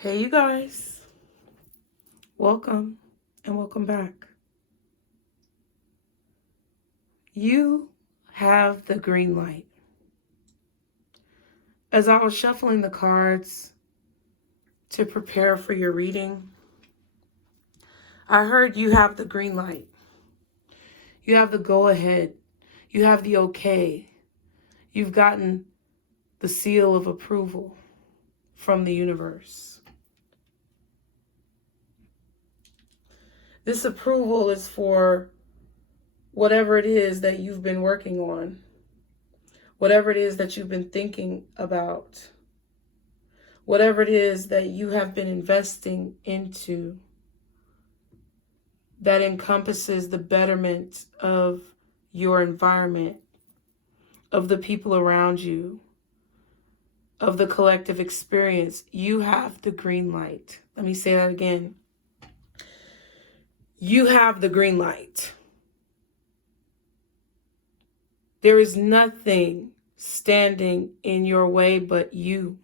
Hey, you guys. Welcome and welcome back. You have the green light. As I was shuffling the cards to prepare for your reading, I heard you have the green light. You have the go ahead. You have the okay. You've gotten the seal of approval from the universe. This approval is for whatever it is that you've been working on, whatever it is that you've been thinking about, whatever it is that you have been investing into that encompasses the betterment of your environment, of the people around you, of the collective experience. You have the green light. Let me say that again. You have the green light. There is nothing standing in your way but you.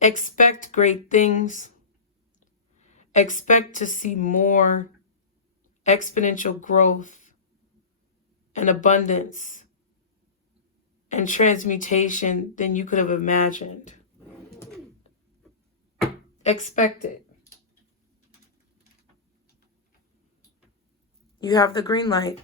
Expect great things. Expect to see more exponential growth and abundance and transmutation than you could have imagined. Expect it. You have the green light.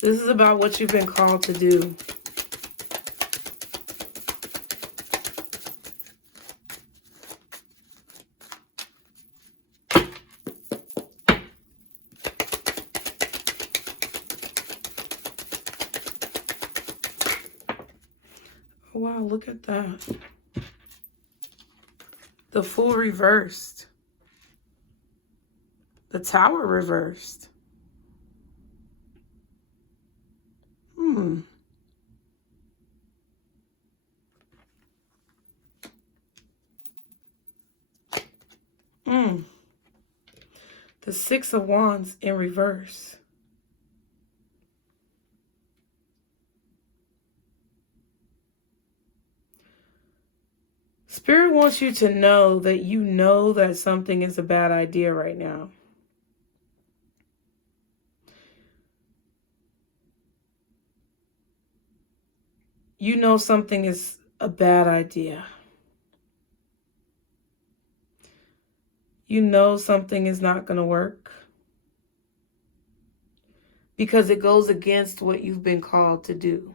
This is about what you've been called to do. Oh, wow, look at that. The Fool reversed. The Tower reversed. The Six of Wands in reverse. Spirit wants you to know that something is a bad idea right now. You know something is a bad idea. You know something is not going to work because it goes against what you've been called to do.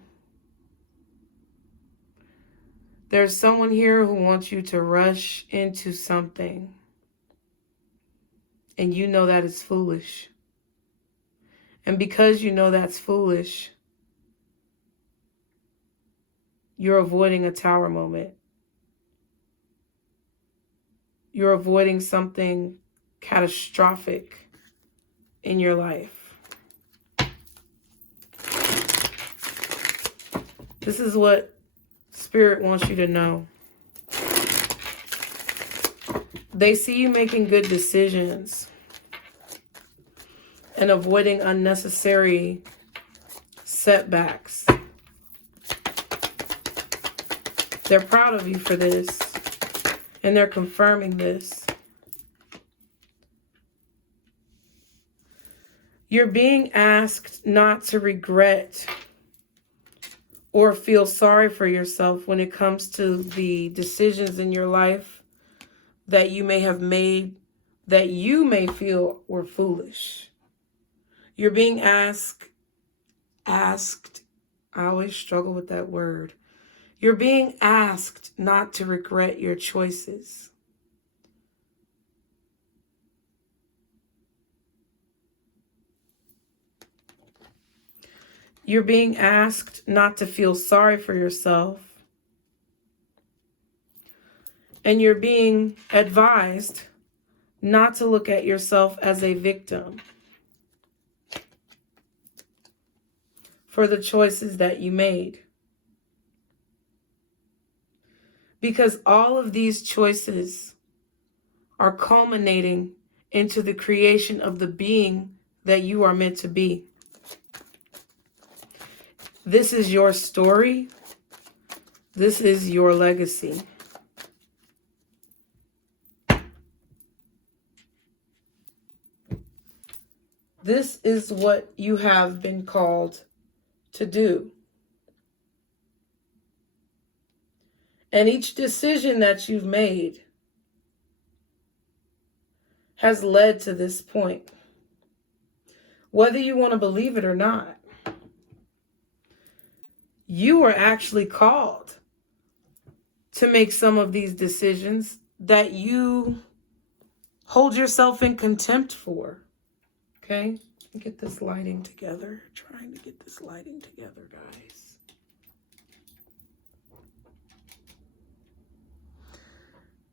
There's someone here who wants you to rush into something, and you know that is foolish. And because you know that's foolish, you're avoiding a tower moment. You're avoiding something catastrophic in your life. This is what Spirit wants you to know. They see you making good decisions and avoiding unnecessary setbacks. They're proud of you for this, and they're confirming this. You're being asked not to regret or feel sorry for yourself when it comes to the decisions in your life that you may have made that you may feel were foolish. You're being asked, I always struggle with that word. You're being asked not to regret your choices. You're being asked not to feel sorry for yourself. And you're being advised not to look at yourself as a victim for the choices that you made. Because all of these choices are culminating into the creation of the being that you are meant to be. This is your story. This is your legacy. This is what you have been called to do. And each decision that you've made has led to this point. Whether you want to believe it or not, you are actually called to make some of these decisions that you hold yourself in contempt for. Okay? Get this lighting together. Trying to get this lighting together, guys.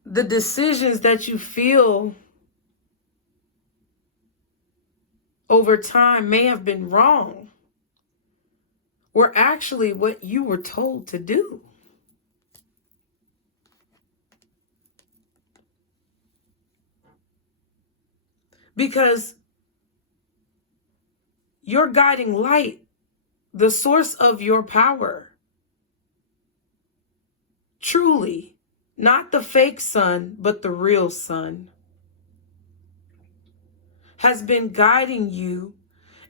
The decisions that you feel over time may have been wrong were actually what you were told to do. Because your guiding light, the source of your power, truly, not the fake sun, but the real sun, has been guiding you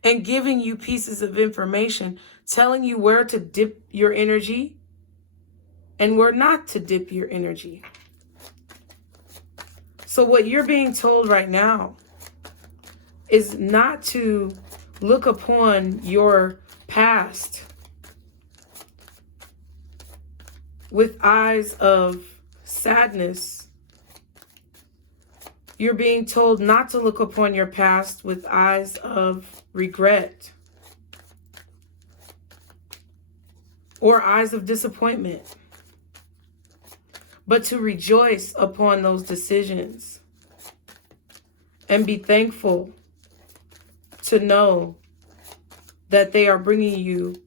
and giving you pieces of information, telling you where to dip your energy and where not to dip your energy. So what you're being told right now is not to look upon your past with eyes of sadness. You're being told not to look upon your past with eyes of regret or eyes of disappointment, but to rejoice upon those decisions and be thankful to know that they are bringing you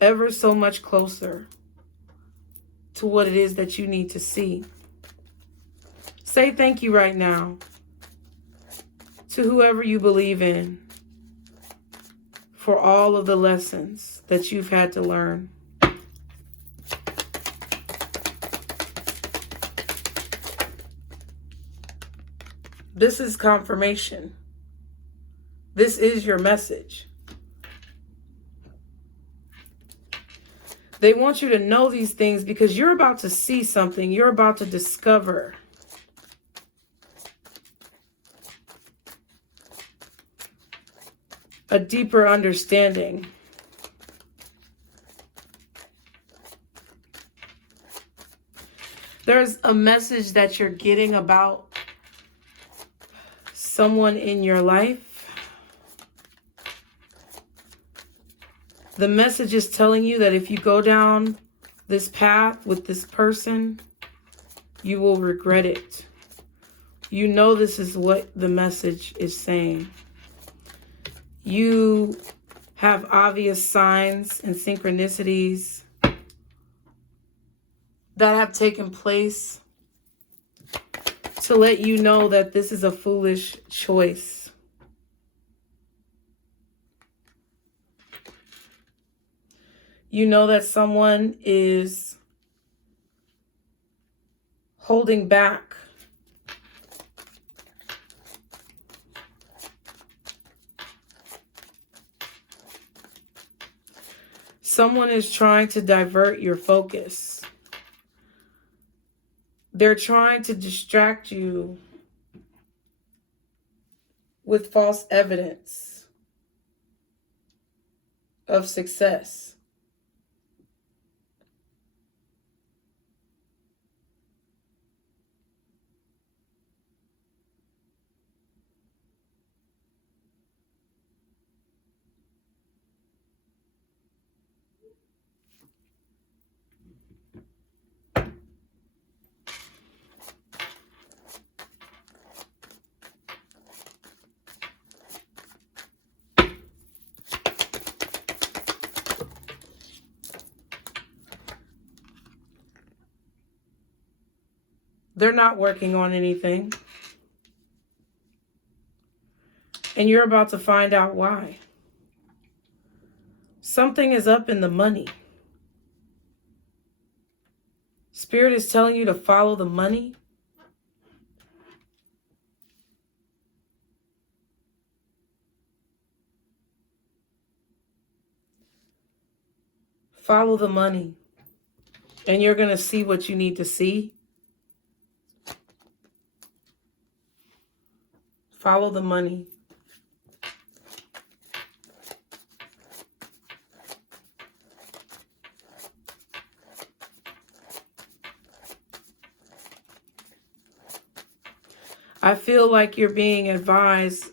ever so much closer to what it is that you need to see. Say thank you right now to whoever you believe in for all of the lessons that you've had to learn. This is confirmation. This is your message. They want you to know these things because you're about to see something. You're about to discover a deeper understanding. There's a message that you're getting about someone in your life. The message is telling you that if you go down this path with this person, you will regret it. You know this is what the message is saying. You have obvious signs and synchronicities that have taken place to let you know that this is a foolish choice. You know that someone is holding back Someone is trying to divert your focus. They're trying to distract you with false evidence of success. They're not working on anything. And you're about to find out why. Something is up in the money. Spirit is telling you to follow the money. Follow the money. And you're going to see what you need to see. Follow the money. I feel like you're being advised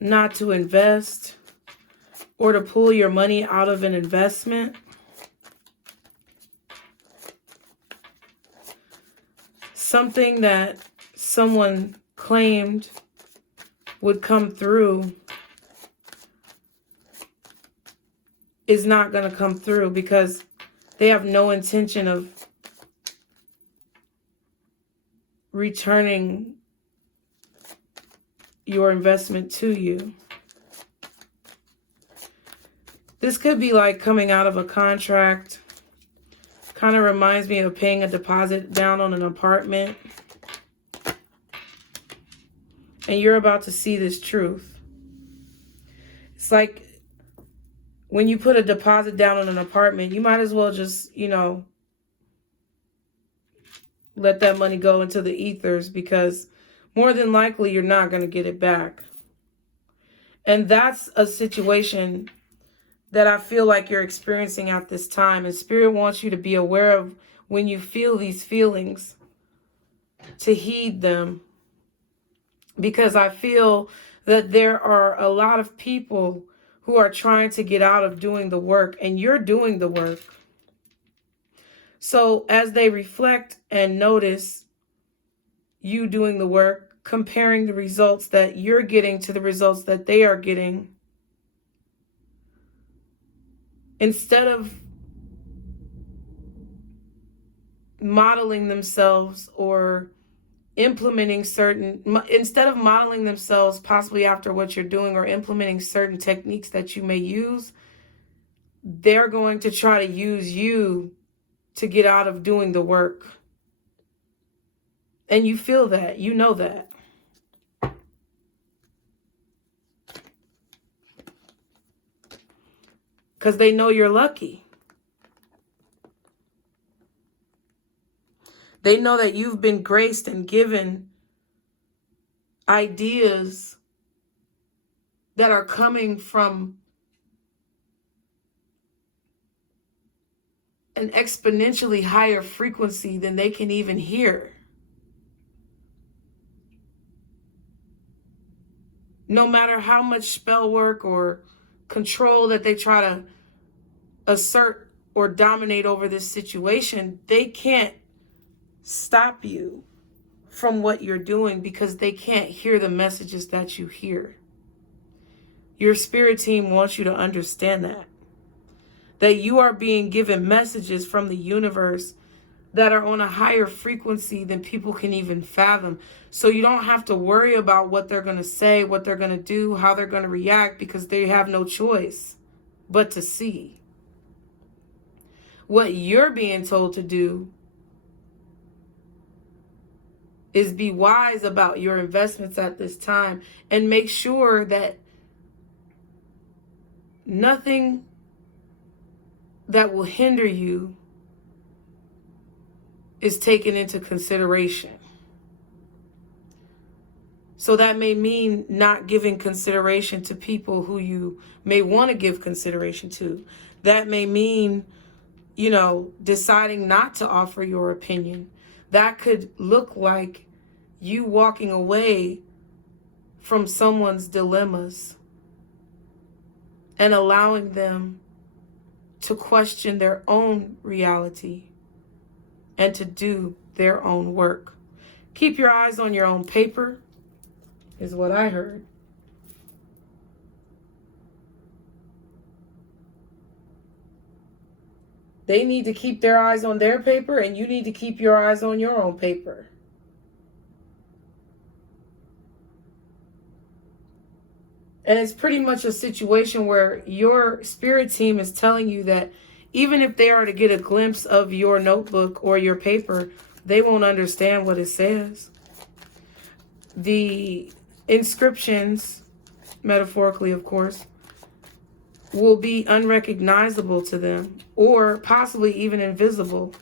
not to invest or to pull your money out of an investment. Something that someone claimed would come through is not going to come through because they have no intention of returning your investment to you. This could be like coming out of a contract. Kind of reminds me of paying a deposit down on an apartment. And you're about to see this truth. It's like when you put a deposit down on an apartment, you might as well just, let that money go into the ethers because more than likely you're not going to get it back. And that's a situation that I feel like you're experiencing at this time. And Spirit wants you to be aware of when you feel these feelings, to heed them. Because I feel that there are a lot of people who are trying to get out of doing the work, and you're doing the work. So as they reflect and notice you doing the work, comparing the results that you're getting to the results that they are getting, instead of modeling themselves or instead of modeling themselves possibly after what you're doing or implementing certain techniques that you may use, they're going to try to use you to get out of doing the work. And you feel that, you know that. Because they know you're lucky. They know that you've been graced and given ideas that are coming from an exponentially higher frequency than they can even hear. No matter how much spell work or control that they try to assert or dominate over this situation, they can't stop you from what you're doing because they can't hear the messages that you hear. Your spirit team wants you to understand that you are being given messages from the universe that are on a higher frequency than people can even fathom. So you don't have to worry about what they're going to say, what they're going to do, how they're going to react, because they have no choice but to see. What you're being told to do is be wise about your investments at this time and make sure that nothing that will hinder you is taken into consideration. So that may mean not giving consideration to people who you may want to give consideration to. That may mean, deciding not to offer your opinion. That could look like you walking away from someone's dilemmas and allowing them to question their own reality and to do their own work. Keep your eyes on your own paper, is what I heard. They need to keep their eyes on their paper, and you need to keep your eyes on your own paper. And it's pretty much a situation where your spirit team is telling you that even if they are to get a glimpse of your notebook or your paper, they won't understand what it says. The inscriptions, metaphorically of course, will be unrecognizable to them, or possibly even invisible.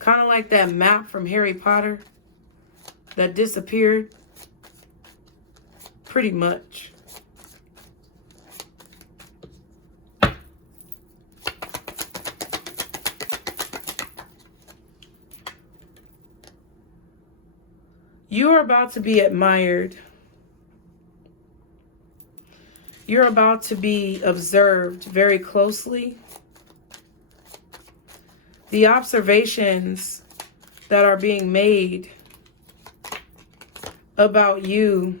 Kind of like that map from Harry Potter that disappeared. Pretty much. You are about to be admired. You're about to be observed very closely. The observations that are being made about you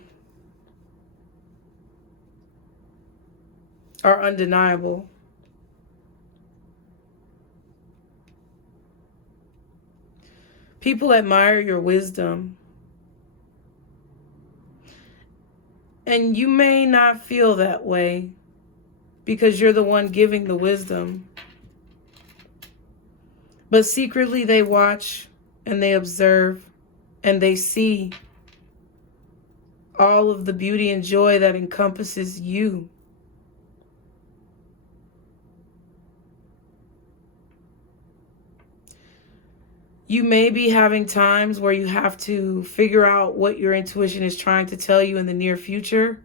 are undeniable. People admire your wisdom. And you may not feel that way because you're the one giving the wisdom. But secretly they watch and they observe and they see all of the beauty and joy that encompasses you. You may be having times where you have to figure out what your intuition is trying to tell you in the near future.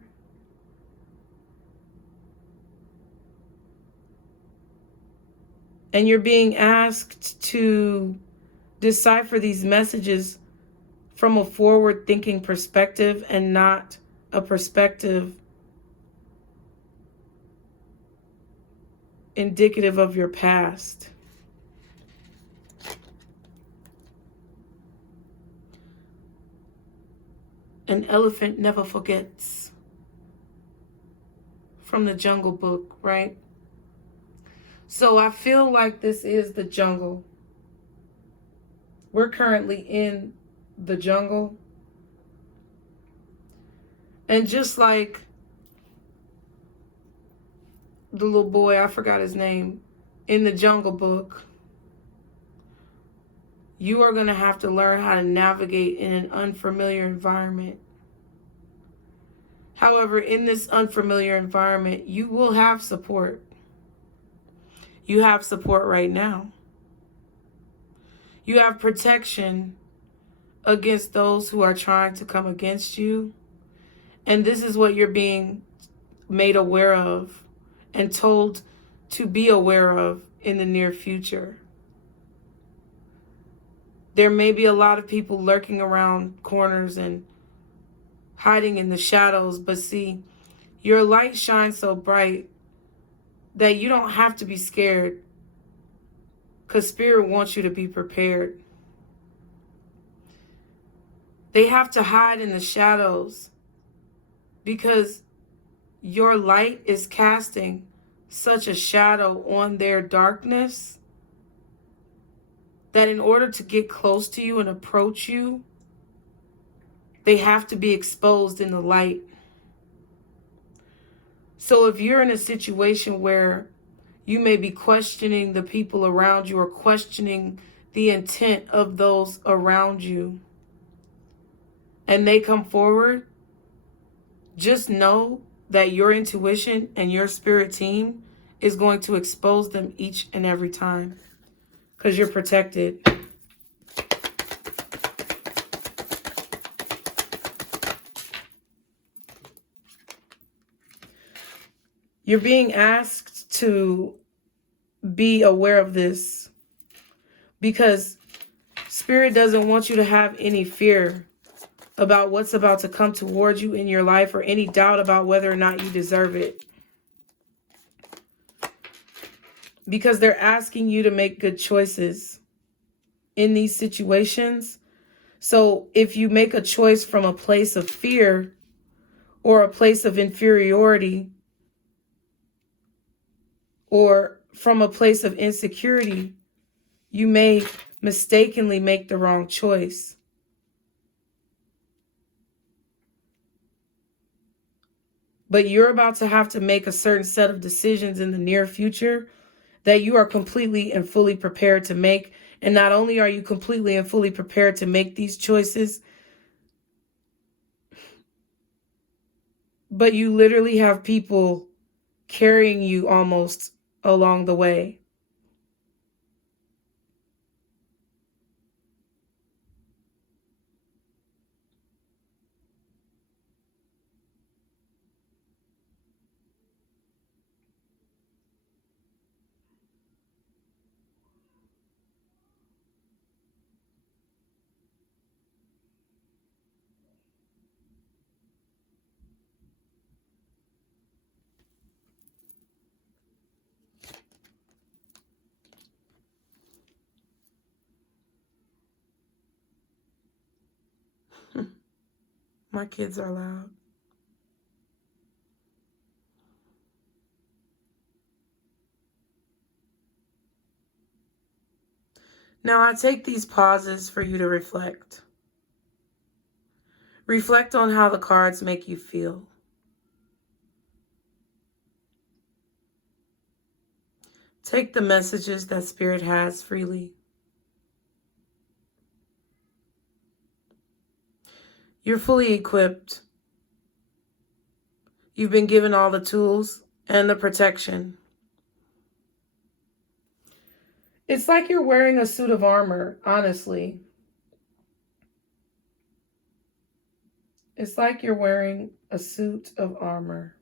And you're being asked to decipher these messages from a forward-thinking perspective and not a perspective indicative of your past. An elephant never forgets. From the Jungle Book, right? So I feel like this is the jungle. We're currently in the jungle. And just like the little boy, I forgot his name, in the Jungle Book, you are going to have to learn how to navigate in an unfamiliar environment. However, in this unfamiliar environment, you will have support. You have support right now. You have protection against those who are trying to come against you. And this is what you're being made aware of and told to be aware of in the near future. There may be a lot of people lurking around corners and hiding in the shadows, but see, your light shines so bright that you don't have to be scared, because Spirit wants you to be prepared. They have to hide in the shadows because your light is casting such a shadow on their darkness that in order to get close to you and approach you, they have to be exposed in the light. So if you're in a situation where you may be questioning the people around you or questioning the intent of those around you, and they come forward, just know that your intuition and your spirit team is going to expose them each and every time, because you're protected. You're being asked to be aware of this, because Spirit doesn't want you to have any fear about what's about to come towards you in your life, or any doubt about whether or not you deserve it. Because they're asking you to make good choices in these situations. So if you make a choice from a place of fear or a place of inferiority, or from a place of insecurity, you may mistakenly make the wrong choice. But you're about to have to make a certain set of decisions in the near future that you are completely and fully prepared to make. And not only are you completely and fully prepared to make these choices, but you literally have people carrying you almost along the way. My kids are loud. Now I take these pauses for you to reflect. Reflect on how the cards make you feel. Take the messages that Spirit has freely. You're fully equipped. You've been given all the tools and the protection. It's like you're wearing a suit of armor, honestly. It's like you're wearing a suit of armor.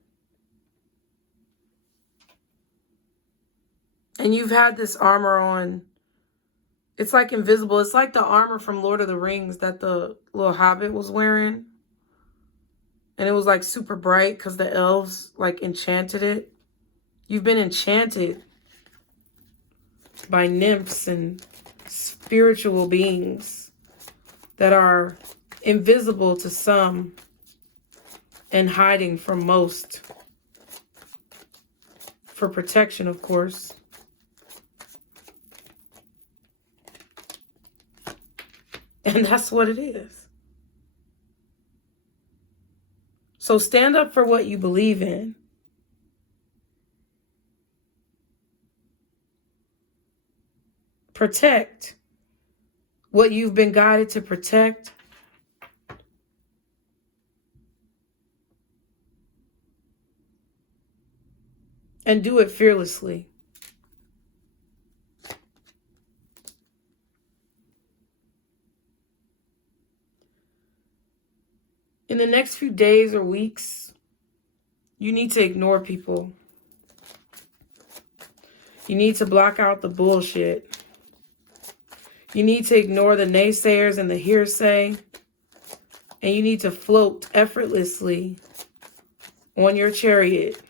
And you've had this armor on. It's like invisible. It's like the armor from Lord of the Rings that the little hobbit was wearing. And it was like super bright because the elves like enchanted it. You've been enchanted by nymphs and spiritual beings that are invisible to some and hiding from most. For protection, of course. And that's what it is. So stand up for what you believe in. Protect what you've been guided to protect. And do it fearlessly. In the next few days or weeks, you need to ignore people. You need to block out the bullshit. You need to ignore the naysayers and the hearsay. And you need to float effortlessly on your chariot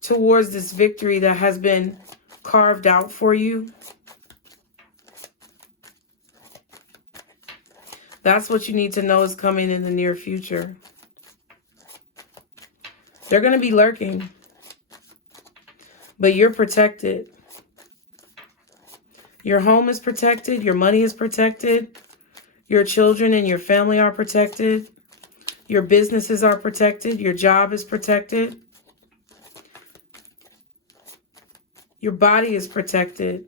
towards this victory that has been carved out for you. That's what you need to know is coming in the near future. They're going to be lurking, but you're protected. Your home is protected. Your money is protected. Your children and your family are protected. Your businesses are protected. Your job is protected. Your body is protected.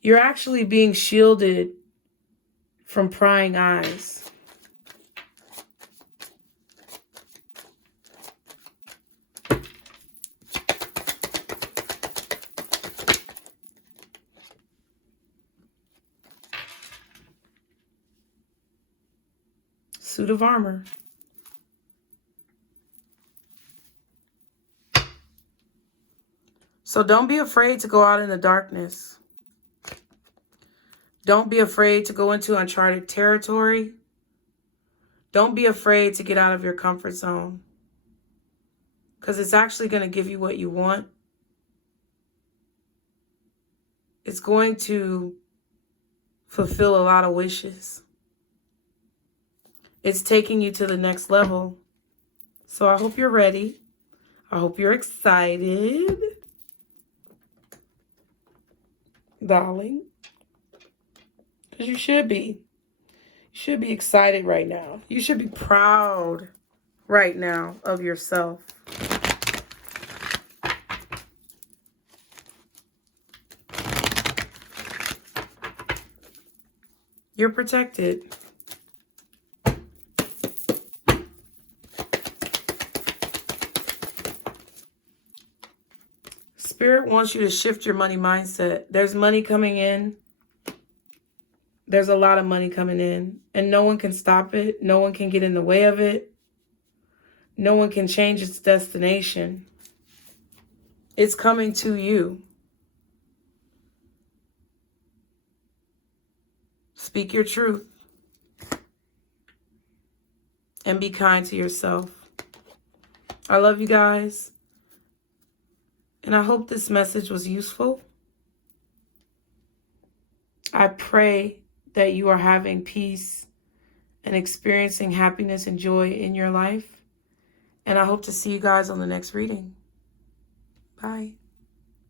You're actually being shielded from prying eyes. Suit of armor. So don't be afraid to go out in the darkness. Don't be afraid to go into uncharted territory. Don't be afraid to get out of your comfort zone, because it's actually going to give you what you want. It's going to fulfill a lot of wishes. It's taking you to the next level. So I hope you're ready. I hope you're excited, darling. Because you should be. You should be excited right now. You should be proud right now of yourself. You're protected. Spirit wants you to shift your money mindset. There's money coming in. There's a lot of money coming in, and no one can stop it. No one can get in the way of it. No one can change its destination. It's coming to you. Speak your truth and be kind to yourself. I love you guys. And I hope this message was useful. I pray that you are having peace and experiencing happiness and joy in your life. And I hope to see you guys on the next reading. Bye.